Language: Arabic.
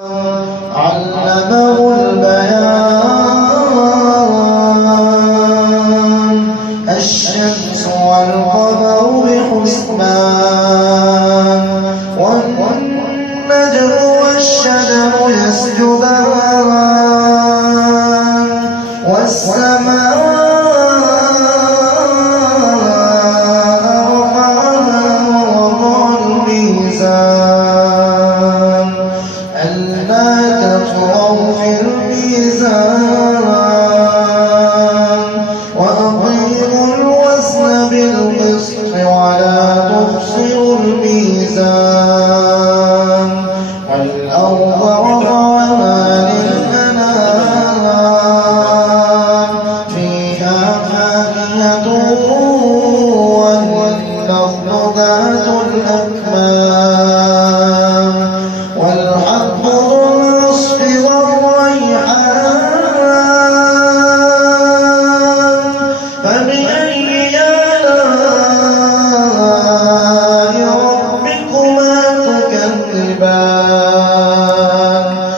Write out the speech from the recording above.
علمه البيان الشمس والقمر بحسبان والنجم والشجر يسجدان والسماء رفعها ووضع الميزان ألا تطغوا في الميزان وأقيموا الوزن بالقسط ولا تخسروا الميزان والأرض وضعها للأنام فيها فاكهة والنخل ذات الأكمام والحب ذو العصف والريحان فبأي آلاء ربكما تكذبان